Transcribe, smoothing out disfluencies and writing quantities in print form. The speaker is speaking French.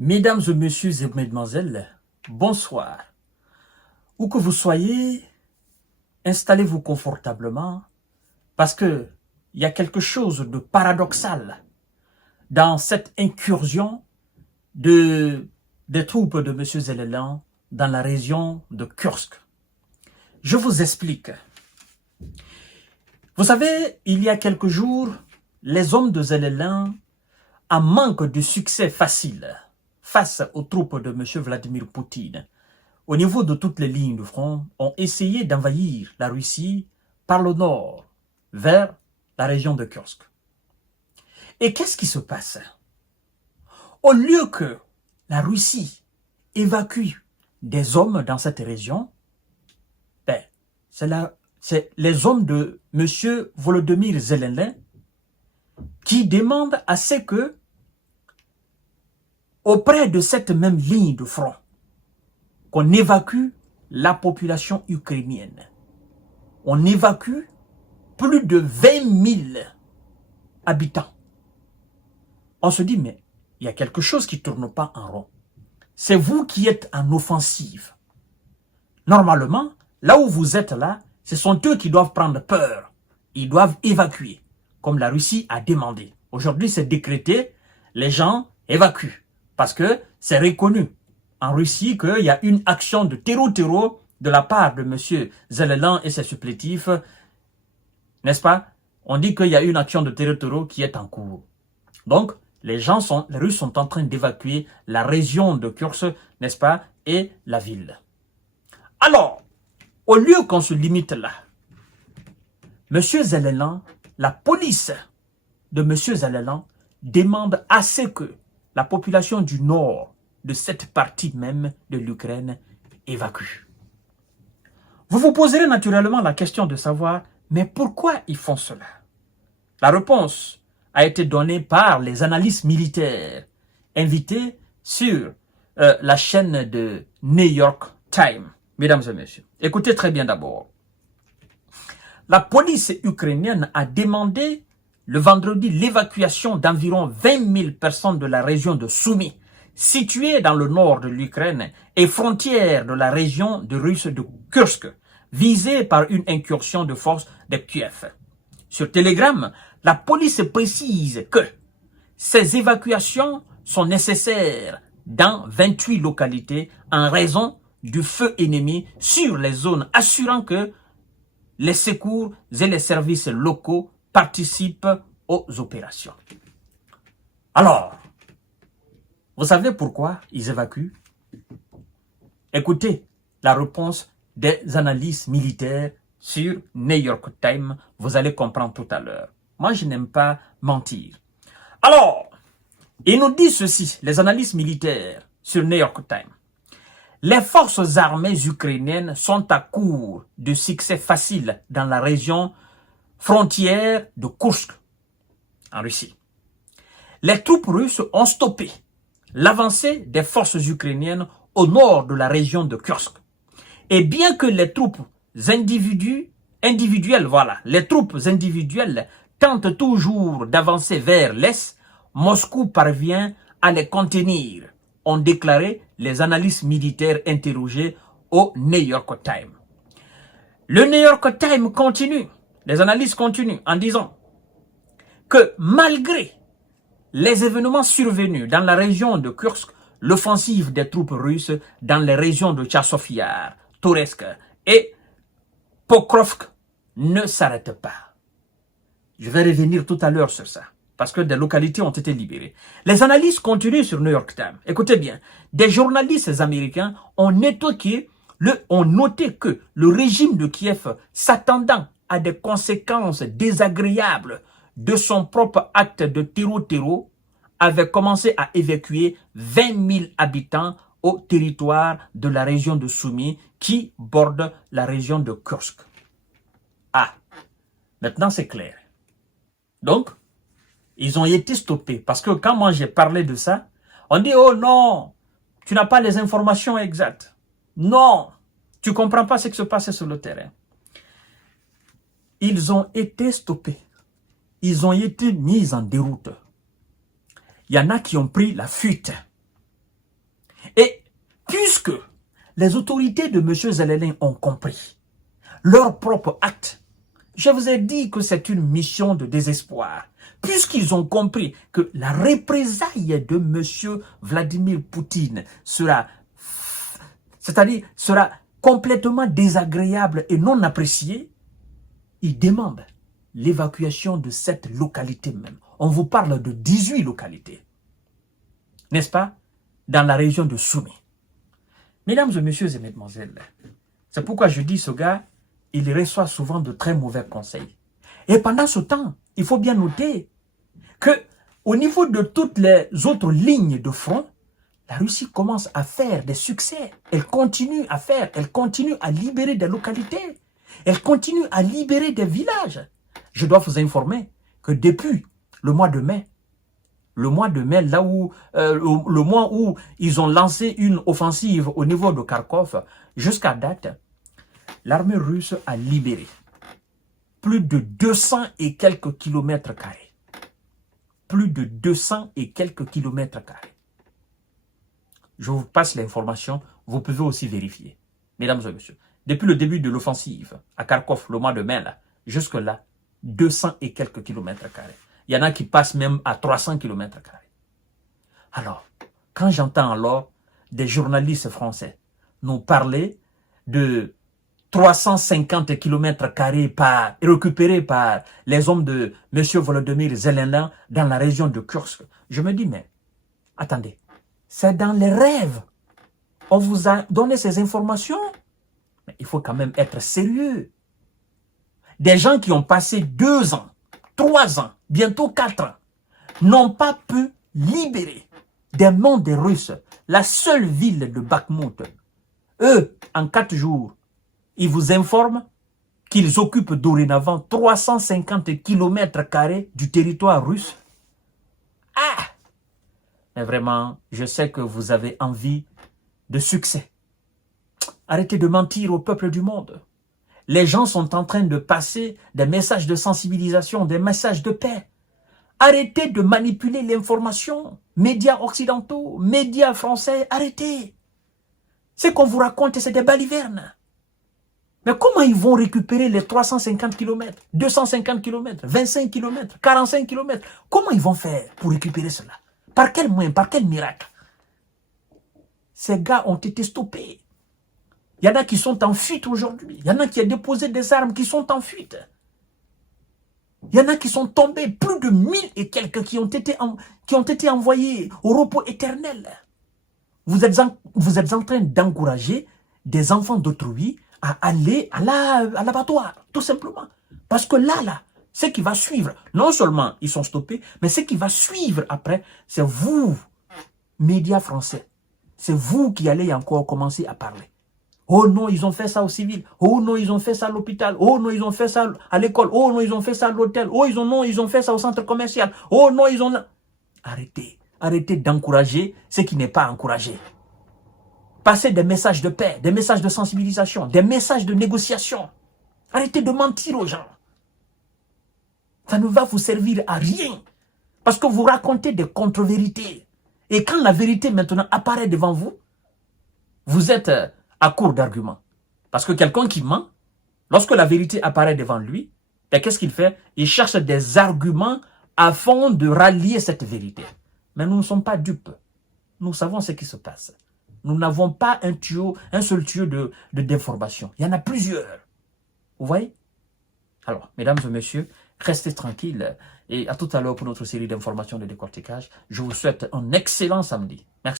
Mesdames et messieurs et mesdemoiselles, bonsoir. Où que vous soyez, installez-vous confortablement parce que il y a quelque chose de paradoxal dans cette incursion des troupes de M. Zelelan dans la région de Kursk. Je vous explique. Vous savez, il y a quelques jours, les hommes de Zelelan, en manque de succès facile face aux troupes de M. Vladimir Poutine, au niveau de toutes les lignes de front, ont essayé d'envahir la Russie par le nord, vers la région de Kursk. Et qu'est-ce qui se passe? Au lieu que la Russie évacue des hommes dans cette région, ben, c'est les hommes de M. Volodymyr Zelensky qui demandent à ce que, auprès de cette même ligne de front, qu'on évacue la population ukrainienne. On évacue plus de 20 000 habitants. On se dit, mais il y a quelque chose qui ne tourne pas en rond. C'est vous qui êtes en offensive. Normalement, là où vous êtes là, ce sont eux qui doivent prendre peur. Ils doivent évacuer, comme la Russie a demandé. Aujourd'hui, c'est décrété, les gens évacuent. Parce que c'est reconnu en Russie qu'il y a une action de terreau de la part de M. Zelensky et ses supplétifs. N'est-ce pas? On dit qu'il y a une action de terreau qui est en cours. Donc, les Russes sont en train d'évacuer la région de Kursk, n'est-ce pas, et la ville. Alors, au lieu qu'on se limite là, M. Zelensky, la police de M. Zelensky demande à ce que la population du nord de cette partie même de l'Ukraine évacue. Vous vous poserez naturellement la question de savoir, mais pourquoi ils font cela? La réponse a été donnée par les analystes militaires invités sur la chaîne de New York Times. Mesdames et messieurs, écoutez très bien d'abord. La police ukrainienne a demandé le vendredi l'évacuation d'environ 20 000 personnes de la région de Soumy, située dans le nord de l'Ukraine et frontière de la région de russe de Kursk, visée par une incursion de forces de Kiev. Sur Telegram, la police précise que ces évacuations sont nécessaires dans 28 localités en raison du feu ennemi sur les zones, assurant que les secours et les services locaux participent aux opérations. Alors, vous savez pourquoi ils évacuent? Écoutez la réponse des analystes militaires sur New York Times. Vous allez comprendre tout à l'heure. Moi, je n'aime pas mentir. Alors, ils nous disent ceci, les analystes militaires sur New York Times. Les forces armées ukrainiennes sont à court de succès facile dans la région frontière de Kursk, en Russie. Les troupes russes ont stoppé l'avancée des forces ukrainiennes au nord de la région de Kursk. Et bien que les troupes individuelles tentent toujours d'avancer vers l'est, Moscou parvient à les contenir, ont déclaré les analystes militaires interrogés au New York Times. Le New York Times continue, les analystes continuent en disant que malgré les événements survenus dans la région de Kursk, l'offensive des troupes russes dans les régions de Tchassov Yar, Touretsk et Pokrovsk ne s'arrête pas. Je vais revenir tout à l'heure sur ça, parce que des localités ont été libérées. Les analyses continuent sur New York Times. Écoutez bien, des journalistes américains ont noté que le régime de Kiev, s'attendant à des conséquences désagréables de son propre acte de terreau, avait commencé à évacuer 20 000 habitants au territoire de la région de Soumy qui borde la région de Kursk. Ah, maintenant c'est clair. Donc, ils ont été stoppés parce que quand moi j'ai parlé de ça, on dit « Oh non, tu n'as pas les informations exactes. Non, tu ne comprends pas ce qui se passait sur le terrain. » Ils ont été stoppés. Ils ont été mis en déroute. Il y en a qui ont pris la fuite. Et puisque les autorités de M. Zelensky ont compris leur propre acte, je vous ai dit que c'est une mission de désespoir. Puisqu'ils ont compris que la représaille de M. Vladimir Poutine sera complètement désagréable et non appréciée, ils demandent l'évacuation de cette localité même. On vous parle de 18 localités, n'est-ce pas, dans la région de Soumy. Mesdames et messieurs et mesdemoiselles, c'est pourquoi je dis ce gars, il reçoit souvent de très mauvais conseils. Et pendant ce temps, il faut bien noter que au niveau de toutes les autres lignes de front, la Russie commence à faire des succès. Elle continue à faire, elle continue à libérer des localités. Elle continue à libérer des villages. Je dois vous informer que depuis le mois de mai, là où le mois où ils ont lancé une offensive au niveau de Kharkov, jusqu'à date, l'armée russe a libéré plus de 200 et quelques kilomètres carrés. Plus de 200 et quelques kilomètres carrés. Je vous passe l'information, vous pouvez aussi vérifier. Mesdames et messieurs, depuis le début de l'offensive à Kharkov, le mois de mai, jusque-là, 200 et quelques kilomètres carrés. Il y en a qui passent même à 300 kilomètres carrés. Alors, quand j'entends alors des journalistes français nous parler de 350 kilomètres carrés récupérés par les hommes de M. Volodymyr Zelensky dans la région de Kursk, je me dis, mais attendez, c'est dans les rêves. On vous a donné ces informations, mais il faut quand même être sérieux. Des gens qui ont passé 2 ans, 3 ans, bientôt 4 ans, n'ont pas pu libérer des mains des Russes la seule ville de Bakhmut. Eux, en 4 jours, ils vous informent qu'ils occupent dorénavant 350 km² du territoire russe. Ah! Mais vraiment, je sais que vous avez envie de succès. Arrêtez de mentir au peuple du monde. Les gens sont en train de passer des messages de sensibilisation, des messages de paix. Arrêtez de manipuler l'information. Médias occidentaux, médias français, arrêtez. Ce qu'on vous raconte, c'est des balivernes. Mais comment ils vont récupérer les 350 km, 250 km, 25 km, 45 km? Comment ils vont faire pour récupérer cela? Par quel moyen, par quel miracle? Ces gars ont été stoppés. Il y en a qui sont en fuite aujourd'hui. Il y en a qui ont déposé des armes qui sont en fuite. Il y en a qui sont tombés, plus de 1000 et quelques qui ont été envoyés au repos éternel. Vous êtes en train d'encourager des enfants d'autrui à aller à l'abattoir, tout simplement. Parce que là, ce qui va suivre, non seulement ils sont stoppés, mais ce qui va suivre après, c'est vous, médias français. C'est vous qui allez encore commencer à parler. Oh non, ils ont fait ça aux civils. Oh non, ils ont fait ça à l'hôpital. Oh non, ils ont fait ça à l'école. Oh non, ils ont fait ça à l'hôtel. Oh non, ils ont fait ça au centre commercial. Oh non, ils ont... Arrêtez. Arrêtez d'encourager ce qui n'est pas encouragé. Passez des messages de paix, des messages de sensibilisation, des messages de négociation. Arrêtez de mentir aux gens. Ça ne va vous servir à rien. Parce que vous racontez des contre-vérités. Et quand la vérité maintenant apparaît devant vous, vous êtes à court d'arguments. Parce que quelqu'un qui ment, lorsque la vérité apparaît devant lui, qu'est-ce qu'il fait? Il cherche des arguments afin de rallier cette vérité. Mais nous ne sommes pas dupes. Nous savons ce qui se passe. Nous n'avons pas un seul tuyau d'information. Il y en a plusieurs. Vous voyez? Alors, mesdames et messieurs, restez tranquilles. Et à tout à l'heure pour notre série d'informations de décortiquage. Je vous souhaite un excellent samedi. Merci.